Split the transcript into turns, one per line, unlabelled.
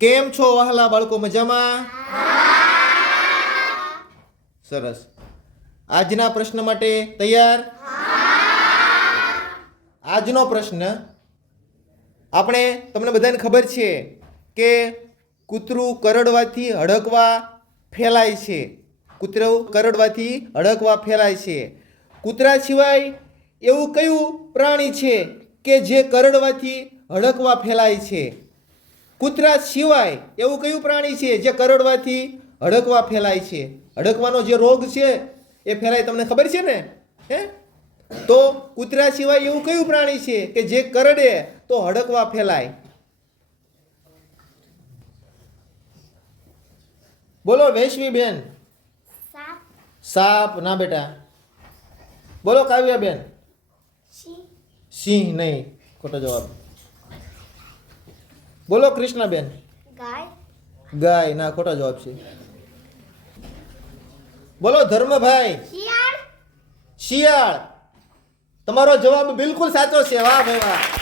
કેમ છો વહાલા બાળકો મજામાં? સરસ. આજના પ્રશ્ન માટે તૈયાર? આજનો પ્રશ્ન, આપણે તમને બધાને ખબર છે કે કૂતરું કરડવાથી હડકવા ફેલાય છે. કૂતરું કરડવાથી હડકવા ફેલાય છે. કૂતરા સિવાય એવું કયું પ્રાણી છે કે જે કરડવાથી હડકવા ફેલાય છે? કૂતરા સિવાય એવું કયું પ્રાણી છે જે કરડવાથી હડકવા ફેલાય છે? હડકવાનો જે રોગ છે એ ફેલાય તમને ખબર છે ને? હે? તો કૂતરા સિવાય એવું કયું પ્રાણી છે કે જે કરડે તો હડકવા ફેલાય? બોલો વૈશ્વી બેન
સાપ
ના બેટા. બોલો કાવ્યા બેન સિંહ નહીં ખોટો જવાબ. બોલો કૃષ્ણાબેન.
ગાય.
ગાય ના ખોટો જવાબ છે. બોલો ધર્મભાઈ.
શિયાળ.
શિયાળ. તમારો જવાબ બિલકુલ સાચો છે. વાહ ભાઈ વાહ.